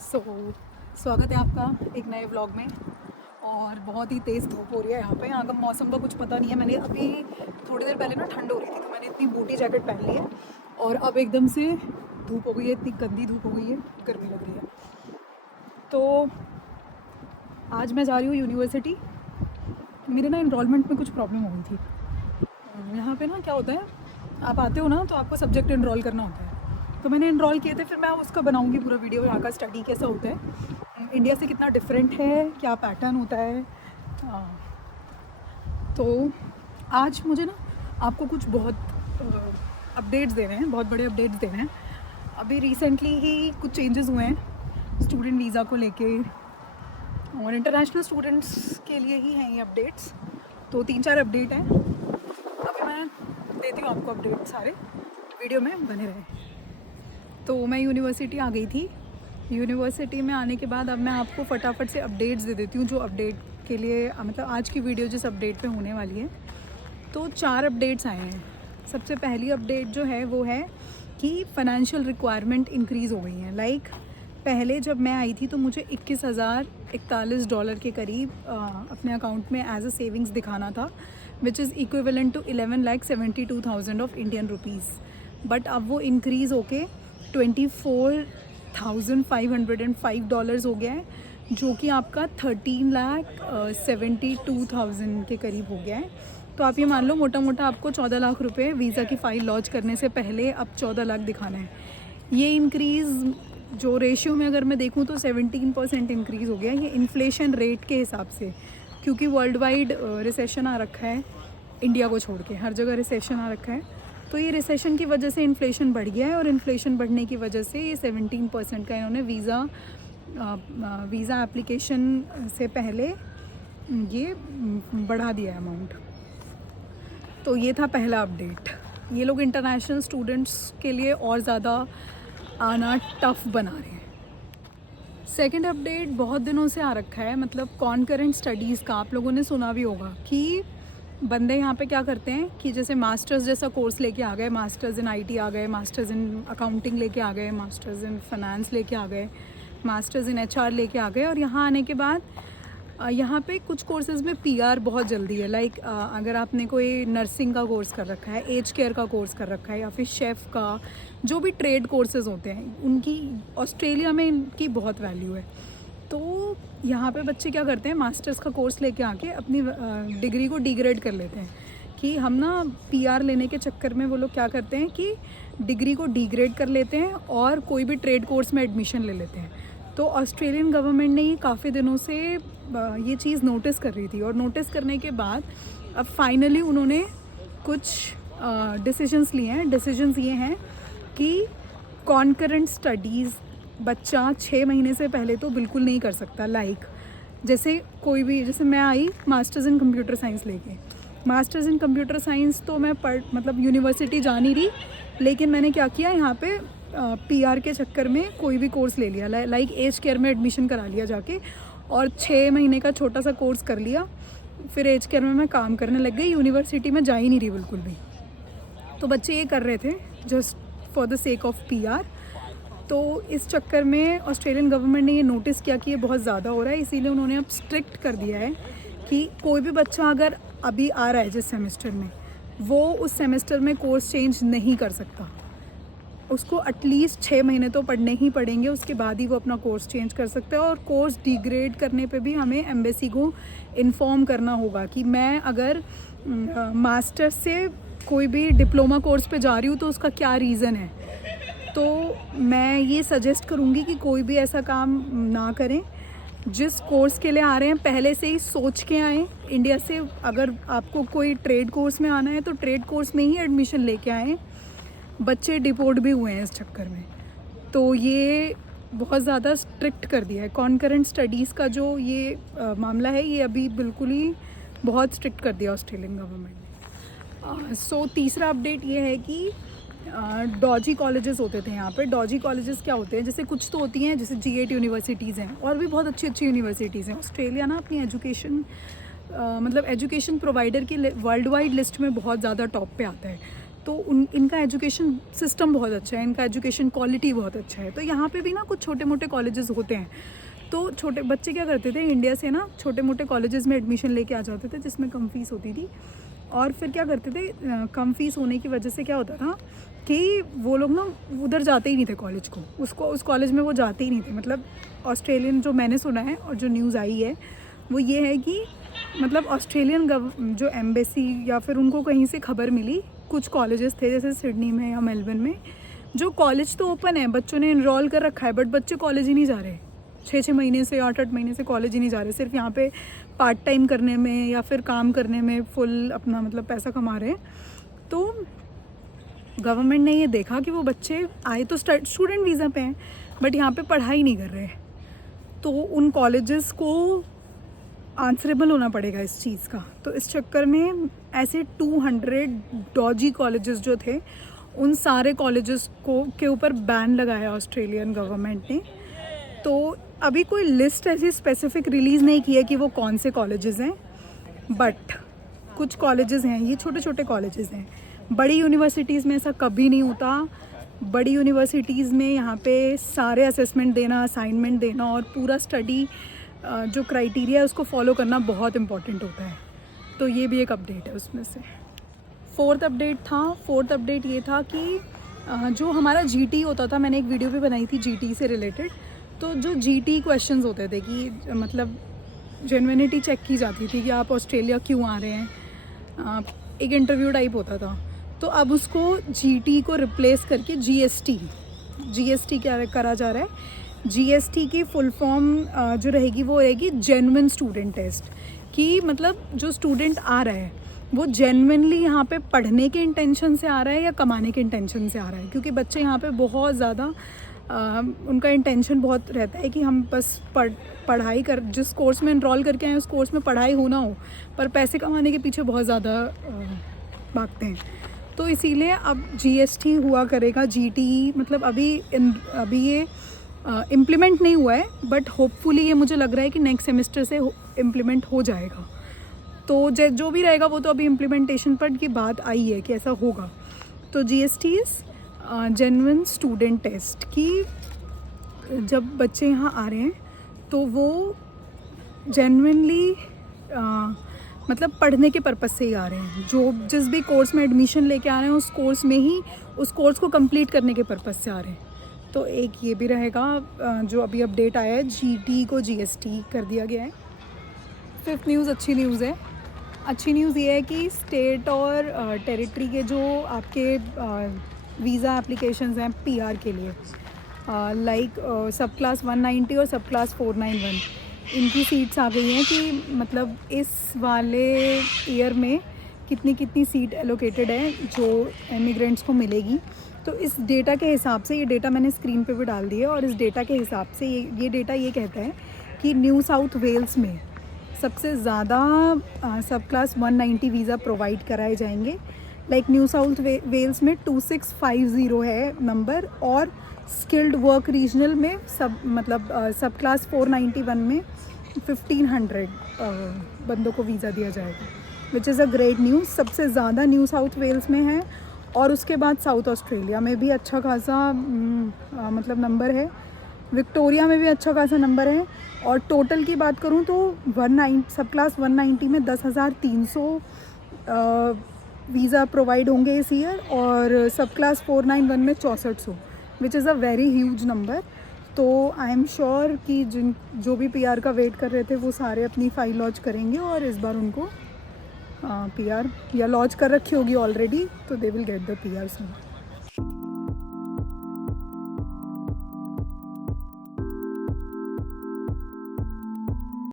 स्वागत है आपका एक नए व्लॉग में। और बहुत ही तेज़ धूप हो रही है यहाँ पे। यहाँ का मौसम का कुछ पता नहीं है। मैंने अभी थोड़ी देर पहले ना ठंड हो रही थी तो मैंने इतनी बूटी जैकेट पहन ली है और अब एकदम से धूप हो गई है, इतनी गंदी धूप हो गई है, गर्मी लग रही है। तो आज मैं जा रही हूँ यूनिवर्सिटी। मेरे ना इनरोलमेंट में कुछ प्रॉब्लम हो गई थी। यहाँ पे ना क्या होता है, आप आते हो ना तो आपको सब्जेक्ट इनरोल करना होता है। तो मैंने इनरोल किए थे, फिर मैं उसका बनाऊंगी पूरा वीडियो, यहाँ का स्टडी कैसा होता है, इंडिया से कितना डिफरेंट है, क्या पैटर्न होता है। तो आज मुझे ना आपको कुछ बहुत अपडेट्स देने हैं, बहुत बड़े अपडेट्स देने हैं। अभी रिसेंटली ही कुछ चेंजेस हुए हैं स्टूडेंट वीज़ा को लेके, और इंटरनेशनल स्टूडेंट्स के लिए ही हैं ये अपडेट्स। तो 3-4 अपडेट हैं। अभी मैं देती हूँ आपको अपडेट, सारे वीडियो में बने रहे। तो मैं यूनिवर्सिटी आ गई थी। यूनिवर्सिटी में आने के बाद अब मैं आपको फटाफट से अपडेट्स दे देती हूँ, जो अपडेट के लिए मतलब आज की वीडियो जिस अपडेट पे होने वाली है। तो 4 अपडेट्स आए हैं। सबसे पहली अपडेट जो है वो है कि फ़ाइनेंशियल रिक्वायरमेंट इंक्रीज़ हो गई हैं। लाइक पहले जब मैं आई थी तो मुझे $21,041 के करीब अपने अकाउंट में एज अ सेविंग्स दिखाना था, which is equivalent to 11,72,000 of Indian rupees. But अब वो इंक्रीज़ होके $24,505 हो गया है, जो कि आपका 13,72,000 के करीब हो गया है। तो आप ये मान लो मोटा मोटा आपको 14 लाख रुपए वीज़ा की फ़ाइल लॉन्च करने से पहले अब 14 लाख दिखाना है। ये इंक्रीज़ जो रेशियो में अगर मैं देखूँ तो 17% इंक्रीज़ हो गया है। ये इन्फ्लेशन रेट के हिसाब से, क्योंकि वर्ल्ड वाइड रिसेशन आ रखा है, इंडिया को छोड़ के हर जगह रिसेशन आ रखा है। तो ये रिसेशन की वजह से इन्फ्लेशन बढ़ गया है, और इन्फ्लेशन बढ़ने की वजह से ये 17% का इन्होंने वीज़ा एप्लीकेशन से पहले ये बढ़ा दिया है अमाउंट। तो ये था पहला अपडेट। ये लोग इंटरनेशनल स्टूडेंट्स के लिए और ज़्यादा आना टफ़ बना रहे हैं। सेकंड अपडेट बहुत दिनों से आ रखा है, मतलब कॉन्करेंट स्टडीज़ का। आप लोगों ने सुना भी होगा कि बंदे यहाँ पे क्या करते हैं कि जैसे मास्टर्स जैसा कोर्स लेके आ गए, मास्टर्स इन आईटी आ गए, मास्टर्स इन अकाउंटिंग लेके आ गए, मास्टर्स इन फाइनेंस लेके आ गए, मास्टर्स इन एचआर लेके आ गए। और यहाँ आने के बाद यहाँ पे कुछ कोर्सेज़ में पीआर बहुत जल्दी है। लाइक अगर आपने कोई नर्सिंग का कोर्स कर रखा है, एज केयर का कोर्स कर रखा है, या फिर शेफ़ का, जो भी ट्रेड कोर्सेज़ होते हैं, उनकी ऑस्ट्रेलिया में इनकी बहुत वैल्यू है। तो यहाँ पे बच्चे क्या करते हैं, मास्टर्स का कोर्स लेके आके अपनी डिग्री को डिग्रेड कर लेते हैं। कि हम ना पीआर लेने के चक्कर में वो लोग क्या करते हैं कि डिग्री को डिग्रेड कर लेते हैं और कोई भी ट्रेड कोर्स में एडमिशन ले लेते हैं। तो ऑस्ट्रेलियन गवर्नमेंट ने ये काफ़ी दिनों से ये चीज़ नोटिस कर रही थी, और नोटिस करने के बाद अब फाइनली उन्होंने कुछ डिसीजंस लिए हैं। डिसीजंस ये हैं कि कॉन्करेंट स्टडीज़ बच्चा 6 महीने से पहले तो बिल्कुल नहीं कर सकता। लाइक जैसे कोई भी, जैसे मैं आई मास्टर्स इन कंप्यूटर साइंस लेके, मास्टर्स इन कंप्यूटर साइंस तो मैं मतलब यूनिवर्सिटी जा नहीं रही, लेकिन मैंने क्या किया, यहाँ पे पीआर के चक्कर में कोई भी कोर्स ले लिया। लाइक एज केयर में एडमिशन करा लिया जाके, और 6 महीने का छोटा सा कोर्स कर लिया। फिर एज केयर में मैं काम करने लग गई, यूनिवर्सिटी में जा ही नहीं रही बिल्कुल भी। तो बच्चे ये कर रहे थे just for the sake of PR. तो इस चक्कर में ऑस्ट्रेलियन गवर्नमेंट ने ये नोटिस किया कि ये बहुत ज़्यादा हो रहा है, इसीलिए उन्होंने अब स्ट्रिक्ट कर दिया है कि कोई भी बच्चा अगर अभी आ रहा है जिस सेमेस्टर में, वो उस सेमेस्टर में कोर्स चेंज नहीं कर सकता। उसको एटलीस्ट 6 महीने तो पढ़ने ही पड़ेंगे, उसके बाद ही वो अपना कोर्स चेंज कर सकते हैं। और कोर्स डिग्रेड करने पे भी हमें एम्बेसी को इन्फॉर्म करना होगा कि मैं अगर मास्टर्स से कोई भी डिप्लोमा कोर्स पे जा रही हूँ तो उसका क्या रीज़न है। तो मैं ये सजेस्ट करूँगी कि कोई भी ऐसा काम ना करें। जिस कोर्स के लिए आ रहे हैं पहले से ही सोच के आएँ। इंडिया से अगर आपको कोई ट्रेड कोर्स में आना है तो ट्रेड कोर्स में ही एडमिशन लेके आएँ। बच्चे डिपोर्ट भी हुए हैं इस चक्कर में, तो ये बहुत ज़्यादा स्ट्रिक्ट कर दिया है। कॉन्करेंट स्टडीज़ का जो ये मामला है, ये अभी बिल्कुल ही बहुत स्ट्रिक्ट कर दिया ऑस्ट्रेलियन गवर्नमेंट ने। सो तीसरा अपडेट ये है कि डॉजी कॉलेजेस होते थे यहाँ पे। डॉजी कॉलेजेस क्या होते हैं, जैसे कुछ तो होती हैं, जैसे G8 यूनिवर्सिटीज़ हैं, और भी बहुत अच्छी अच्छी यूनिवर्सिटीज़ हैं। ऑस्ट्रेलिया ना अपनी मतलब एजुकेशन प्रोवाइडर की वर्ल्ड वाइड लिस्ट में बहुत ज़्यादा टॉप पे आता है। तो इनका एजुकेशन सिस्टम बहुत अच्छा है, इनका एजुकेशन क्वालिटी बहुत अच्छा है। तो यहाँ पे भी ना कुछ छोटे मोटे कॉलेजेस होते हैं, तो छोटे बच्चे क्या करते थे, इंडिया से ना छोटे मोटे कॉलेजेस में एडमिशन लेके आ जाते थे जिसमें कम फीस होती थी। और फिर क्या करते थे, कम फीस होने की वजह से क्या होता था कि वो लोग ना उधर जाते ही नहीं थे कॉलेज को, उस कॉलेज में वो जाते ही नहीं थे। मतलब ऑस्ट्रेलियन, जो मैंने सुना है और जो न्यूज़ आई है वो ये है कि मतलब ऑस्ट्रेलियन जो एम्बेसी या फिर उनको कहीं से खबर मिली, कुछ कॉलेजेस थे जैसे सिडनी में या मेलबर्न में, जो कॉलेज तो ओपन है, बच्चों ने इनरोल कर रखा है, बट बच्चे कॉलेज ही नहीं जा रहे। 6-6 महीने से 8-8 महीने से कॉलेज ही नहीं जा रहे, सिर्फ यहाँ पे पार्ट टाइम करने में या फिर काम करने में फुल अपना मतलब पैसा कमा रहे हैं। तो गवर्नमेंट ने ये देखा कि वो बच्चे आए तो स्टूडेंट वीज़ा पे हैं बट यहाँ पे पढ़ाई नहीं कर रहे, तो उन कॉलेजेस को आंसरेबल होना पड़ेगा इस चीज़ का। तो इस चक्कर में ऐसे 200 डॉजी कॉलेजेस जो थे, उन सारे कॉलेजेस को के ऊपर बैन लगाया ऑस्ट्रेलियन गवर्नमेंट ने। तो अभी कोई लिस्ट ऐसी स्पेसिफिक रिलीज़ नहीं की है कि वो कौन से कॉलेजेस हैं, बट कुछ कॉलेजेस हैं, ये छोटे छोटे कॉलेजेस हैं। बड़ी यूनिवर्सिटीज़ में ऐसा कभी नहीं होता। बड़ी यूनिवर्सिटीज़ में यहाँ पे सारे असेसमेंट देना, असाइनमेंट देना और पूरा स्टडी जो क्राइटेरिया है उसको फॉलो करना बहुत इम्पॉर्टेंट होता है। तो ये भी एक अपडेट है उसमें से। फोर्थ अपडेट ये था कि जो हमारा जीटी होता था, मैंने एक वीडियो भी बनाई थी जीटी से रिलेटेड। तो जो जीटी क्वेश्चंस होते थे कि मतलब जेन्युइनिटी चेक की जाती थी कि आप ऑस्ट्रेलिया क्यों आ रहे हैं, एक इंटरव्यू टाइप होता था। तो अब उसको जीटी को रिप्लेस करके जीएसटी क्या करा जा रहा है। जीएसटी की फुल फॉर्म जो रहेगी वो रहेगी जेन्युइन स्टूडेंट टेस्ट, कि मतलब जो स्टूडेंट आ रहा है वो जेन्युइनली यहाँ पे पढ़ने के इंटेंशन से आ रहा है या कमाने के इंटेंशन से आ रहा है। क्योंकि बच्चे यहाँ पे बहुत ज़्यादा उनका इंटेंशन बहुत रहता है कि हम बस पढ़ाई कर, जिस कोर्स में एनरोल करके आए उस कोर्स में पढ़ाई हो ना हो, पर पैसे कमाने के पीछे बहुत ज़्यादा भागते हैं। तो इसीलिए अब जीएसटी हुआ करेगा, जीटी मतलब अभी ये इम्प्लीमेंट नहीं हुआ है, बट होपफुली ये मुझे लग रहा है कि नेक्स्ट सेमेस्टर से इम्प्लीमेंट हो जाएगा। तो जो भी रहेगा वो तो अभी इम्प्लीमेंटेशन पर की बात आई है कि ऐसा होगा। तो GST is genuine student test, कि जब बच्चे यहाँ आ रहे हैं तो वो जेन्युइनली मतलब पढ़ने के पर्पज़ से ही आ रहे हैं। जो जिस भी कोर्स में एडमिशन लेके आ रहे हैं उस कोर्स में ही उस कोर्स को कंप्लीट करने के पर्पज़ से आ रहे हैं। तो एक ये भी रहेगा जो अभी अपडेट आया है, जीटी को जीएसटी कर दिया गया है। फिफ्थ न्यूज़ अच्छी न्यूज़ है। अच्छी न्यूज़ ये है कि स्टेट और टेरिटरी के जो आपके वीज़ा एप्लीकेशंस हैं पीआर के लिए, लाइक सब क्लास 190 और सब क्लास 491, इनकी सीट्स आ गई हैं कि मतलब इस वाले ईयर में कितनी सीट एलोकेटेड है जो इमिग्रेंट्स को मिलेगी। तो इस डेटा के हिसाब से, ये डेटा मैंने स्क्रीन पे भी डाल दिया है, और इस डेटा के हिसाब से ये डेटा ये कहता है कि न्यू साउथ वेल्स में सबसे ज़्यादा सब क्लास 190 वीज़ा प्रोवाइड कराए जाएंगे। लाइक न्यू साउथ वेल्स में 2650 है नंबर, और स्किल्ड वर्क रीजनल में सब क्लास 491 में 1500 बंदों को वीज़ा दिया जाएगा, which is a great news. सबसे ज़्यादा न्यू साउथ वेल्स में है, और उसके बाद साउथ ऑस्ट्रेलिया में भी अच्छा खासा मतलब नंबर है, विक्टोरिया में भी अच्छा खासा नंबर है। और टोटल की बात करूं तो सब क्लास 190 में 10,300 वीज़ा प्रोवाइड होंगे इस ईयर, और सब क्लास 491 में 6400, which is a very huge number. तो आई एम श्योर कि जो भी पीआर का वेट कर रहे थे वो सारे अपनी फ़ाइल लॉन्च करेंगे, और इस बार उनको पीआर या लॉन्च कर रखी होगी ऑलरेडी, तो they will get the PR soon.